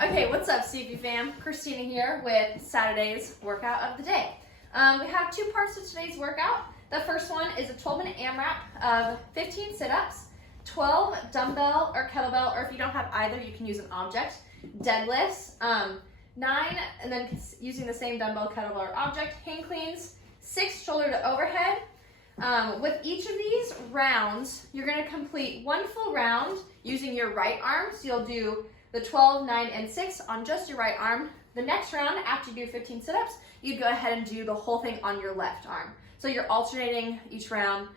Okay, what's up, CFV fam? Christina here with Saturday's workout of the day. We have two parts to today's workout. The first one is a 12-minute AMRAP of 15 sit-ups, 12 dumbbell or kettlebell, or if you don't have either, you can use an object, deadlifts, 9, and then using the same dumbbell, kettlebell, or object, hang cleans, 6 shoulder to overhead. With each of these rounds, you're going to complete one full round using your right arm. So you'll do the 12, 9, and 6 on just your right arm. The next round, after you do 15 sit-ups, you'd go ahead and do the whole thing on your left arm. So you're alternating each round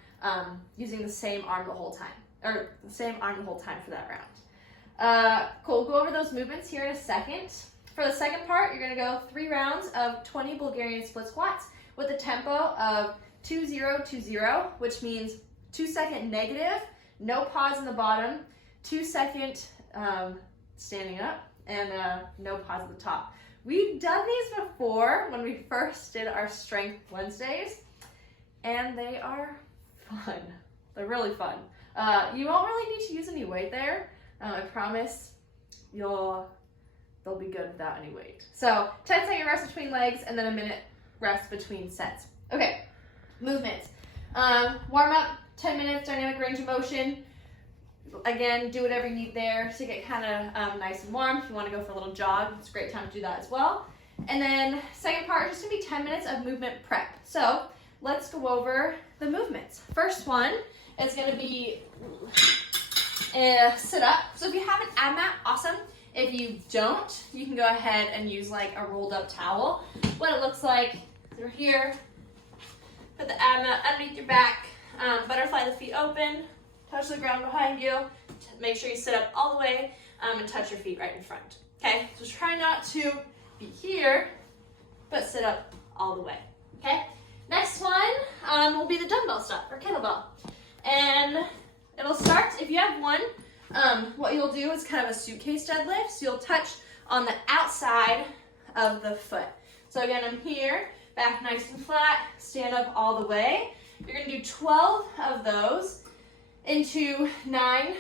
using the same arm the whole time, or the same arm the whole time for that round. Cool, we'll go over those movements here in a second. For the second part, you're gonna go 3 rounds of 20 Bulgarian split squats with a tempo of 2-0-2-0, which means 2-second negative, no pause in the bottom, 2-second standing up, and no pause at the top. We've done these before when we first did our Strength Wednesdays, and they are fun. They're really fun. You won't really need to use any weight there. I promise they'll be good without any weight. So 10-second rest between legs, and then a minute rest between sets. Okay, movements. Warm up, 10 minutes, dynamic range of motion. Again, do whatever you need there to get kind of nice and warm. If you want to go for a little jog, it's a great time to do that as well. And then second part, just gonna be 10 minutes of movement prep. So let's go over the movements. First one is gonna be a sit up. So if you have an ab mat, awesome. If you don't, you can go ahead and use like a rolled up towel. What it looks like, you're here, put the ab mat underneath your back, butterfly the feet open, touch the ground behind you, make sure you sit up all the way and touch your feet right in front. Okay, so try not to be here, but sit up all the way. Okay, next one will be the dumbbell stuff or kettlebell. And it'll start, if you have one, what you'll do is kind of a suitcase deadlift. So you'll touch on the outside of the foot. So again, I'm here, back nice and flat, stand up all the way. You're gonna do 12 of those into 9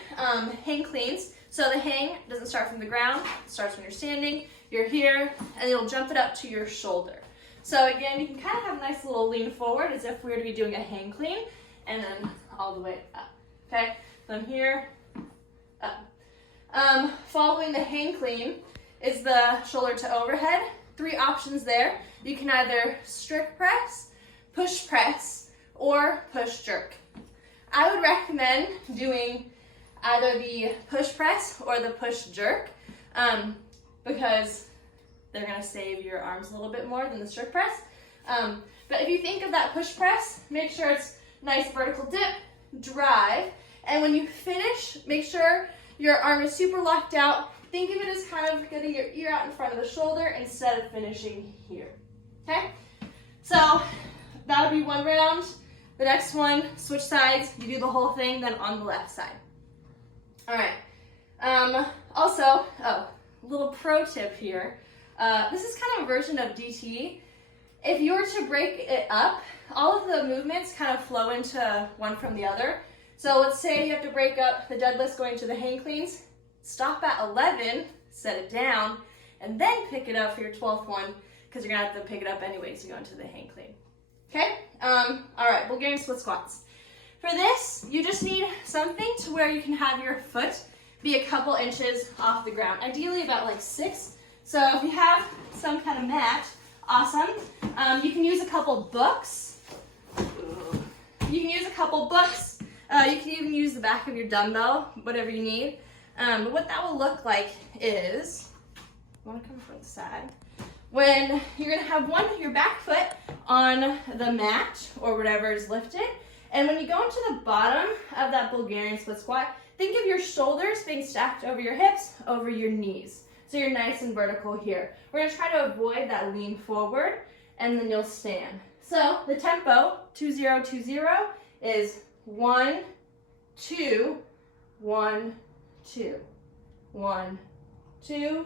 hang cleans. So the hang doesn't start from the ground, it starts when you're standing. You're here, and you'll jump it up to your shoulder. So again, you can kind of have a nice little lean forward as if we were to be doing a hang clean, and then all the way up. Okay, so I'm here, up. Following the hang clean is the shoulder to overhead. 3 options there. You can either strict press, push press, or push jerk. I would recommend doing either the push press or the push jerk because they're gonna save your arms a little bit more than the strict press. But if you think of that push press, make sure it's nice vertical dip, drive, and when you finish, make sure your arm is super locked out. Think of it as kind of getting your ear out in front of the shoulder instead of finishing here, okay? So that would be one round. The next one, switch sides, you do the whole thing, then on the left side. All right, also, little pro tip here. This is kind of a version of DT. If you were to break it up, all of the movements kind of flow into one from the other. So let's say you have to break up the deadlifts going to the hang cleans, stop at 11, set it down, and then pick it up for your 12th one, because you're gonna have to pick it up anyways to go into the hang clean. Okay, all right, Bulgarian split squats. For this, you just need something to where you can have your foot be a couple inches off the ground, ideally about like 6. So if you have some kind of mat, awesome. You can use a couple books. You can use a couple books. You can even use the back of your dumbbell, whatever you need. But what that will look like is, I want to come from the side. When you're gonna have your back foot on the mat or whatever is lifted, and when you go into the bottom of that Bulgarian split squat, think of your shoulders being stacked over your hips, over your knees. So you're nice and vertical here. We're gonna try to avoid that lean forward, and then you'll stand. So the tempo, 2-0-2-0, is 1, 2, 1, 2, 1, 2,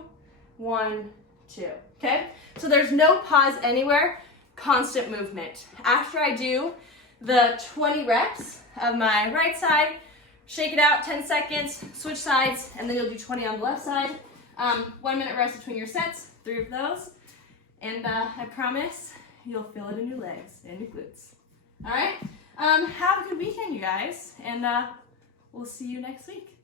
1, 2. Okay, so there's no pause anywhere, constant movement. After I do the 20 reps of my right side, shake it out 10 seconds, switch sides, and then you'll do 20 on the left side. 1 minute rest between your sets, 3 of those. And I promise you'll feel it in your legs and your glutes. All right? Have a good weekend, you guys. And we'll see you next week.